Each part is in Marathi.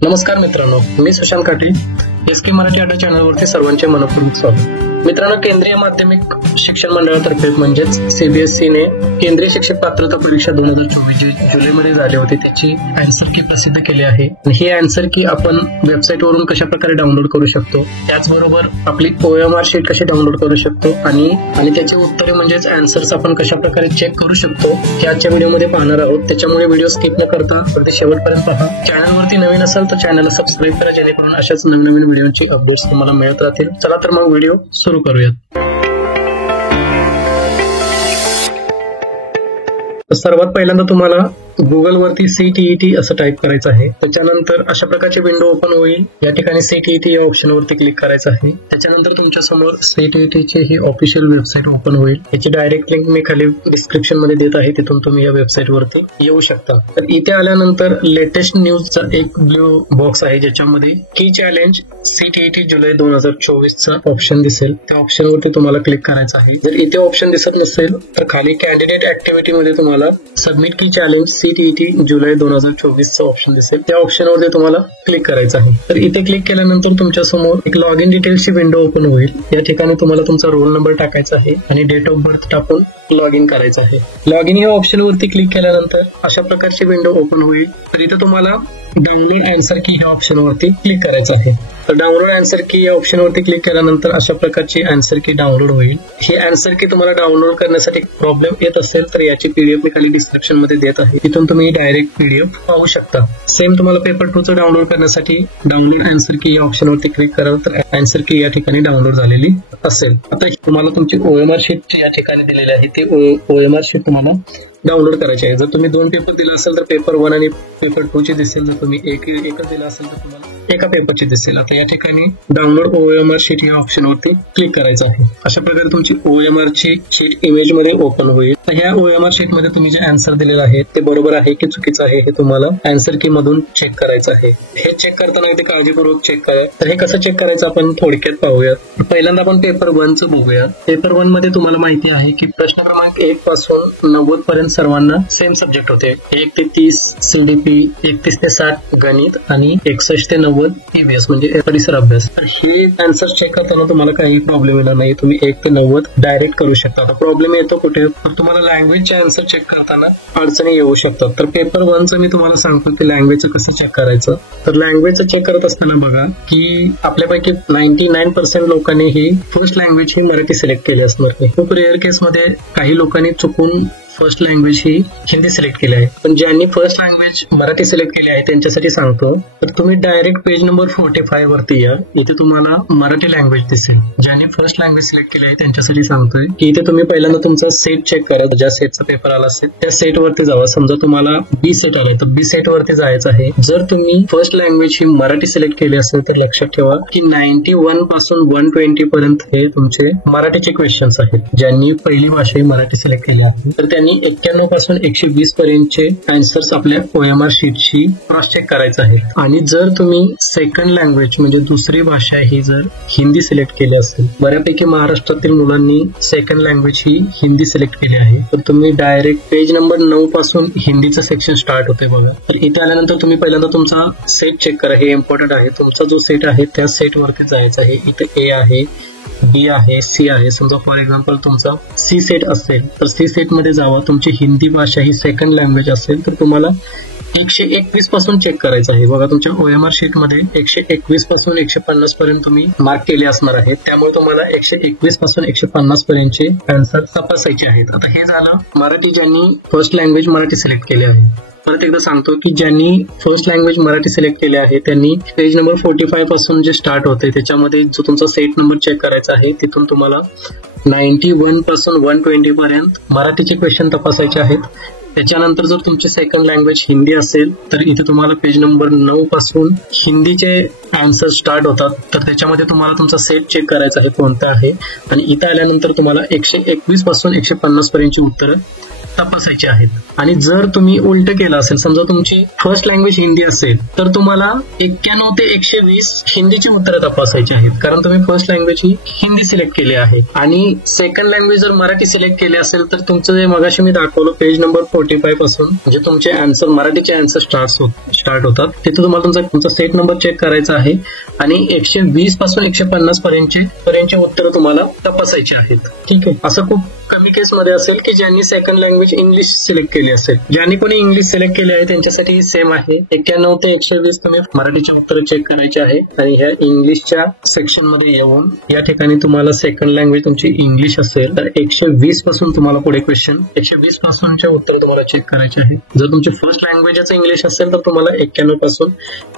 नमस्कार मित्रांनो, मी सुशांत काटे. SK मराठी अड्डा चॅनलवरती सर्वांचे मनपूर्वक स्वागत. मित्रांनो, केंद्रीय माध्यमिक शिक्षण मंडळातर्फे म्हणजेच CBSE ने केंद्रीय शिक्षक पात्रता परीक्षा 2024 जी जुलैमध्ये झाली होती त्याची आन्सर की प्रसिद्ध केली आहे. ही आन्सर की आपण वेबसाईटवरून कशा प्रकारे डाउनलोड करू शकतो, त्याचबरोबर आपली OMR शीट कशी डाउनलोड करू शकतो आणि त्याची उत्तरे म्हणजेच आन्सर्स आपण कशा प्रकारे चेक करू शकतो हे आजच्या व्हिडिओमध्ये पाहणार आहोत. त्याच्यामुळे व्हिडिओ स्किप न करता अगदी शेवटपर्यंत पहा. चॅनलवरती नवीन असाल तर चॅनलला सबस्क्राईब करा, जेणेकरून अशाच नवीन व्हिडिओची अपडेट्स तुम्हाला मिळत राहतील. चला तर मग व्हिडिओ सुरू करूयात. सर्वात पहिल्यांदा तुम्हाला गुगलवरती CTET असं टाईप करायचं आहे. त्याच्यानंतर अशा प्रकारची विंडो ओपन होईल. या ठिकाणी CTET या ऑप्शनवरती क्लिक करायचं आहे. त्याच्यानंतर तुमच्या समोर CTETची ही ऑफिशियल वेबसाईट ओपन होईल. याची डायरेक्ट लिंक मी खाली डिस्क्रिप्शन मध्ये देत आहे, तिथून तुम्ही या वेबसाईट वरती येऊ शकता. तर इथे आल्यानंतर लेटेस्ट न्यूजचा एक ब्ल्यू बॉक्स आहे, ज्याच्यामध्ये की चॅलेंज CTET जुलै 2024 चा ऑप्शन दिसेल. त्या ऑप्शनवरती तुम्हाला क्लिक करायचं आहे. जर इथे ऑप्शन दिसत नसेल तर खाली कॅन्डिडेट ऍक्टिव्हिटी मध्ये तुम्हाला सबमिट की चॅलेंज CTET जुलै 2024 चा ऑप्शन दिसेल. त्या ऑप्शनवरती तुम्हाला क्लिक करायचं आहे. तर इथे क्लिक केल्यानंतर तुमच्या समोर एक लॉग इन डिटेल्सची विंडो ओपन होईल. या ठिकाणी तुम्हाला तुमचा रोल नंबर टाकायचा आहे आणि डेट ऑफ बर्थ टाकून लॉग इन करायचं आहे. लॉग इन या ऑप्शनवरती क्लिक केल्यानंतर अशा प्रकारची विंडो ओपन होईल. तर इथे तुम्हाला डाउनलोड आन्सर की या ऑप्शनवरती क्लिक करायचं आहे. तर डाउनलोड आन्सर की या ऑप्शनवरती क्लिक केल्यानंतर अशा प्रकारची आन्सर की डाउनलोड होईल. ही आन्सर की तुम्हाला डाउनलोड करण्यासाठी प्रॉब्लेम येत असेल तर याची PDF मी खाली डिस्क्रिप्शन मध्ये देत आहे, तिथून तुम्ही डायरेक्ट PDF पाहू शकता. सेम तुम्हाला पेपर 2 चं डाउनलोड करण्यासाठी डाउनलोड आन्सर की या ऑप्शनवरती क्लिक कराल तर आन्सर की या ठिकाणी डाउनलोड झालेली असेल. आता तुम्हाला तुमची OMR शीट या ठिकाणी दिलेली आहे, ती OMR शीट तुम्हाला डाउनलोड करायची आहे. जर तुम्ही 2 पेपर दिला असेल तर पेपर 1 आणि पेपर 2 ची दिसेल. जर तुम्ही एकच दिला असेल तर तुम्हाला एका पेपरची दिसेल. आता या ठिकाणी डाउनलोड OMR शीट या ऑप्शनवरती क्लिक करायचं आहे. अशा प्रकारे तुमची OMR ची शीट इमेज मध्ये ओपन होईल. तर ह्या OMR शीट मध्ये तुम्ही जे आन्सर दिलेलं आहे ते बरोबर आहे की चुकीचं आहे हे तुम्हाला आन्सर की मधून चेक करायचं आहे. हे चेक करताना इथे काळजीपूर्वक चेक करा. तर हे कसं चेक करायचं आपण थोडक्यात पाहूयात. पहिल्यांदा आपण पेपर 1 चं बघूया. पेपर 1 मध्ये तुम्हाला माहिती आहे की प्रश्न क्रमांक 1 पासून 90 पर्यंत सर्वांना सेम सब्जेक्ट होते. 1 ते 30 CDP, 31 ते 60 गणित आणि 61 ते 90 EVS म्हणजे परिसर अभ्यास. तर हे आन्सर चेक करताना तुम्हाला काही प्रॉब्लेम येणार नाही. तुम्ही 1 ते 90 डायरेक्ट करू शकता. आता प्रॉब्लेम येतो कुठे, तर तुम्हाला लँग्वेजचे आन्सर चेक करताना अडचणी येऊ शकतात. तर पेपर 1 चं मी तुम्हाला सांगतो की लँग्वेजचं कसं चेक करायचं. तर लँग्वेजचं चेक करत असताना बघा की आपल्यापैकी 99% लोकांनी ही फर्स्ट लँग्वेज ही मराठी सिलेक्ट केली असणार आहे. खूप रेअर केसमध्ये काही लोकांनी चुकून फर्स्ट लँग्वेज ही हिंदी सिलेक्ट केली आहे. पण ज्यांनी फर्स्ट लँग्वेज मराठी सिलेक्ट केली आहे त्यांच्यासाठी सांगतो, तर तुम्ही डायरेक्ट पेज नंबर 45 वरती या. इथे तुम्हाला मराठी लँग्वेज दिसेल. ज्यांनी फर्स्ट लँग्वेज सिलेक्ट केली आहे त्यांच्यासाठी सांगतोय की इथे तुम्ही पहिल्यांदा तुमचा सेट चेक करा. ज्या सेटचा पेपर आला असेल त्या सेट वरती जावा. समजा तुम्हाला B सेट आलाय तर B सेट वरती जायचं आहे. जर तुम्ही फर्स्ट लँग्वेज ही मराठी सिलेक्ट केली असेल तर लक्षात ठेवा की 91 पासून 120 पर्यंत हे तुमचे मराठीचे क्वेश्चन्स आहेत. ज्यांनी पहिली भाषा ही मराठी सिलेक्ट केली आहे तर त्यांनी 91 पासून 120 पर्यंतचे आन्सर्स आपल्या OMR शीटशी क्रॉस चेक करायचे आहेत. आणि जर तुम्ही सेकंड लँग्वेज म्हणजे दुसरी भाषा ही जर हिंदी सिलेक्ट केली असेल, बऱ्यापैकी महाराष्ट्रातील मुलांनी सेकंड लँग्वेज ही हिंदी सिलेक्ट केली आहे, तर तुम्ही डायरेक्ट पेज नंबर 9 पासून हिंदीचं सेक्शन स्टार्ट होते बघा. तर इथे आल्यानंतर तुम्ही पहिल्यांदा तुमचा सेट चेक करा. हे इम्पॉर्टंट आहे. तुमचा जो सेट आहे त्या सेट वरती जायचं आहे. इथे A आहे, B आहे, C आहे. समजा फॉर एक्झाम्पल तुमचा C सेट असेल तर C सेट मध्ये जावा. तुमची हिंदी भाषा ही सेकंड लँग्वेज असेल तर तुम्हाला 121 पासून चेक करायचं आहे. बघा तुमच्या OMR शीट मध्ये 121 पासून 150 पर्यंत तुम्ही मार्क केले असणार आहेत. त्यामुळे तुम्हाला 121 पासून 150 पर्यंतचे आन्सर तपासायचे आहेत. आता हे झालं मराठी ज्यांनी फर्स्ट लँग्वेज मराठी सिलेक्ट केले आहे. परत एकदा सांगतो की ज्यांनी फर्स्ट लँग्वेज मराठी सिलेक्ट केले आहे त्यांनी पेज नंबर 45 पासून जे स्टार्ट होते त्याच्यामध्ये जो तुमचा सेट नंबर चेक करायचा आहे, तिथून तुम्हाला 91 पासून 120 पर्यंत मराठीचे क्वेश्चन तपासायचे आहेत. त्याच्यानंतर जर तुमची सेकंड लँग्वेज हिंदी असेल तर इथे तुम्हाला पेज नंबर 9 पासून हिंदीचे आन्सर स्टार्ट होतात. तर त्याच्यामध्ये तुम्हाला तुमचा सेट चेक करायचा आहे कोणता आहे. आणि इथे आल्यानंतर तुम्हाला 121 पासून 150 पर्यंतची उत्तरं तपासायचे आहेत. आणि जर तुम्ही उलट केलं असेल, समजा तुमची फर्स्ट लँग्वेज हिंदी असेल तर तुम्हाला 91 ते 120 हिंदीची उत्तरं तपासायची आहेत, कारण तुम्ही फर्स्ट लँग्वेज ही हिंदी सिलेक्ट केली आहे. आणि सेकंड लँग्वेज जर मराठी सिलेक्ट केले असेल तर तुमचं जे मगाशी मी दाखवलं पेज नंबर 45 पासून म्हणजे तुमचे आन्सर मराठीचे आन्सर स्टार्ट होतात, तिथे तुम्हाला तुमचा सेट नंबर चेक करायचा आहे आणि 120 पासून 150 पर्यंतचे उत्तर तुम्हाला तपासायचे आहेत. ठीक आहे. असं खूप कमी केसमध्ये असेल की ज्यांनी सेकंड लँग्वेज इंग्लिश सिलेक्ट केली असेल. ज्यांनी कोणी इंग्लिश सिलेक्ट केले आहे त्यांच्यासाठी सेम आहे. 91 ते 120 तुम्ही मराठीचे उत्तर चेक करायचे आहे आणि ह्या इंग्लिशच्या सेक्शन मध्ये येऊन या ठिकाणी तुम्हाला सेकंड लँग्वेज तुमची इंग्लिश असेल तर 120 पासून तुम्हाला पुढे क्वेश्चन 120 पासूनचे उत्तर तुम्हाला चेक करायचे आहे. जर तुमची फर्स्ट लँग्वेजच इंग्लिश असेल तर तुम्हाला 91 पासून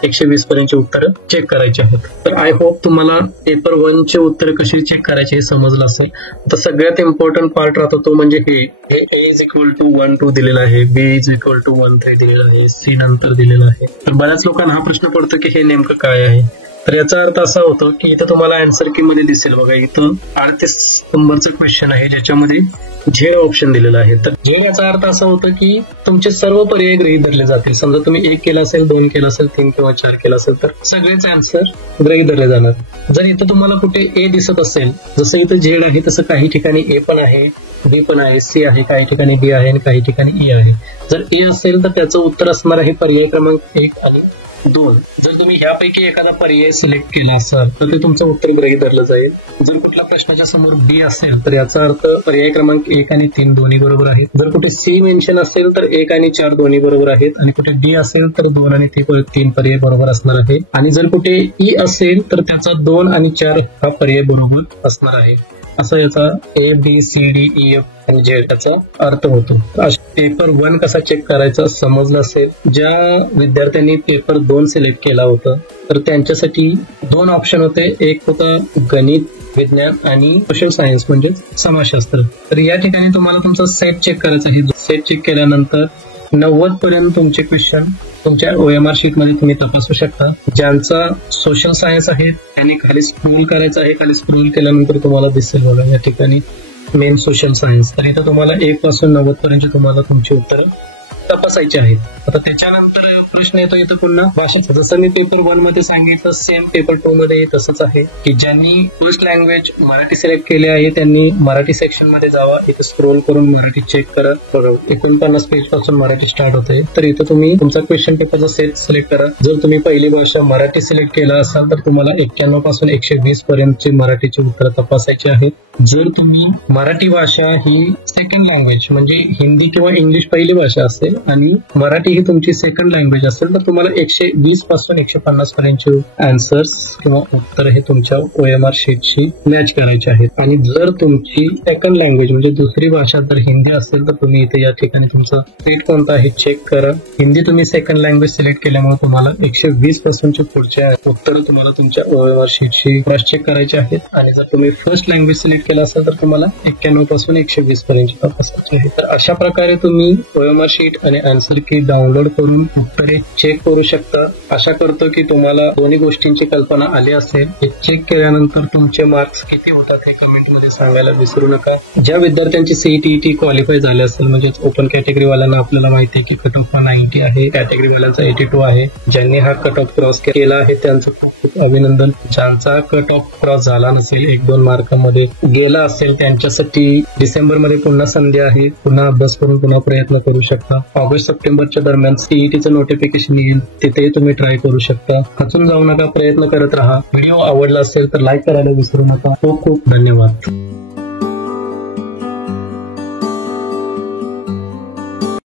120 पर्यंतचे उत्तर चेक करायचे आहेत. तर आय होप तुम्हाला पेपर 1 चे उत्तर कशी चेक करायचे हे समजलं असेल. तर सगळ्यात इम्पॉर्टंट पार्ट राहतो तो म्हणजे हे A is equal to 1 2 दिलेला आहे, B is equal to 1 3 दिलेला आहे, C नंतर दिलेला आहे. तर बऱ्याच लोकांना हा प्रश्न पडतो की हे नेमकं काय आहे. तर याचा अर्थ असा होतो की इथं तुम्हाला आन्सर की मध्ये दिसेल बघा, इथं 38 नंबरचं क्वेश्चन आहे ज्याच्यामध्ये झेड ऑप्शन दिलेला आहे. तर झेड याचा अर्थ असा होतो की तुमचे सर्व पर्याय गृहीत धरले जातील. समजा तुम्ही 1 केला असेल, 2 केला असेल, 3 किंवा 4 केला असेल तर सगळेच आन्सर गृहीत धरले जाणार. जर इथं तुम्हाला कुठे ए दिसत असेल, जसं इथं झेड आहे तसं काही ठिकाणी ए पण आहे, बी पण आहे, सी आहे, काही ठिकाणी बी आहे आणि काही ठिकाणी ए आहे. जर ए असेल तर त्याचं उत्तर असणार आहे पर्याय क्रमांक 1 आणि 2. जर तुम्ही ह्यापैकी एखादा पर्याय सिलेक्ट केला असाल तर ते तुमचं उत्तर गृहीत धरलं जाईल. जर कुठल्या प्रश्नाच्या समोर बी असेल तर याचा अर्थ पर्याय क्रमांक 1 आणि 3 दोन्ही बरोबर आहेत. जर कुठे सी मेन्शन असेल तर 1 आणि 4 दोन्ही बरोबर आहेत आणि कुठे डी असेल तर 2 आणि 3 पर्याय बरोबर असणार आहे. आणि जर कुठे ई असेल तर त्याचा 2 आणि 4 हा पर्याय बरोबर असणार आहे. असं याचा A B C D E F आणि झेड याचा अर्थ होतो. पेपर 1 कसा चेक करायचा समजलं असेल. ज्या विद्यार्थ्यांनी पेपर 2 सिलेक्ट केला होता तर त्यांच्यासाठी 2 ऑप्शन होते. एक होता गणित, विज्ञान आणि सोशल सायन्स म्हणजेच समाजशास्त्र. तर या ठिकाणी तुम्हाला तुमचा सेट चेक करायचा आहे. सेट चेक केल्यानंतर 90 पर्यंत तुमचे क्वेश्चन तुमच्या OMR शीट मध्ये तुम्ही तपासू शकता. ज्यांचा सोशल सायन्स आहे त्यांनी खाली स्क्रोल करायचं आहे. खाली स्क्रोल केल्यानंतर तुम्हाला दिसेल बघा या ठिकाणी मेन सोशल सायन्स. तर इथं तुम्हाला 1 पासून 90 पर्यंत तुम्हाला तुमची उत्तरं तपासायची आहेत. आता त्याच्यानंतर प्रश्न येतो इथं पुन्हा भाषेचा. जसं मी पेपर 1 मध्ये सांगितलं सेम पेपर 2 मध्ये तसंच आहे की ज्यांनी फर्स्ट लँग्वेज मराठी सिलेक्ट केली आहे त्यांनी मराठी सेक्शन मध्ये जावा. इथं स्क्रोल करून मराठी चेक करा. बघा 49 पेज पासून मराठी स्टार्ट होते. तर इथं तुम्ही तुमचा क्वेश्चन पेपरचा सेट सिलेक्ट करा. जर तुम्ही पहिली भाषा मराठी सिलेक्ट केला असाल तर तुम्हाला 91 पासून 120 पर्यंतची मराठीची उत्तरं तपासायची आहेत. जर तुम्ही मराठी भाषा ही सेकंड लँग्वेज म्हणजे हिंदी किंवा इंग्लिश पहिली भाषा असेल आणि मराठी ही तुमची सेकंड लँग्वेज असेल तर तुम्हाला 120 पासून 150 पर्यंतचे आन्सर्स किंवा उत्तर हे तुमच्या OMR शीटशी मॅच करायचे आहेत. आणि जर तुमची सेकंड लँग्वेज म्हणजे दुसरी भाषा जर हिंदी असेल तर तुम्ही इथे या ठिकाणी तुमचा स्टेट कोणता आहे चेक करा. हिंदी तुम्ही सेकंड लँग्वेज सिलेक्ट केल्यामुळे तुम्हाला 120 पासूनचे पुढचे उत्तर तुम्हाला तुमच्या OMR शीटशी क्रॉस चेक करायचे आहेत. आणि जर तुम्ही फर्स्ट लँग्वेज सिलेक्ट केला असेल तर तुम्हाला 91 पासून 120 पर्यंत तपासायचे आहे. तर अशा प्रकारे तुम्ही OMR शीट आणि आन्सर की डाउनलोड करून उत्तरे चेक करू शकता. आशा करतो की तुम्हाला दोन्ही गोष्टींची कल्पना आली असेल. हे चेक केल्यानंतर तुमचे मार्क्स किती होतात हे कमेंट मध्ये सांगायला विसरू नका. ज्या विद्यार्थ्यांची CET क्वालिफाय झाले असेल म्हणजे ओपन कॅटेगरी वाल्यांना आपल्याला माहिती आहे की कट ऑफ 90 आहे, कॅटेगरी वाल्यांचा 82 आहे. ज्यांनी हा कट ऑफ क्रॉस केला आहे त्यांचं खूप खूप अभिनंदन. ज्यांचा कट ऑफ क्रॉस झाला नसेल 1-2 मार्कामध्ये गेला असेल त्यांच्यासाठी डिसेंबरमध्ये पुन्हा संधी आहे. पुन्हा अभ्यास करून पुन्हा प्रयत्न करू शकता. ऑगस्ट-सप्टेंबरच्या दरम्यान CETचं नोटिफिकेशन येईल, तिथे तुम्ही ट्राय करू शकता. खचून जाऊ नका, प्रयत्न करत राहा. व्हिडिओ आवडला असेल तर लाईक करायला विसरू नका. खूप खूप धन्यवाद.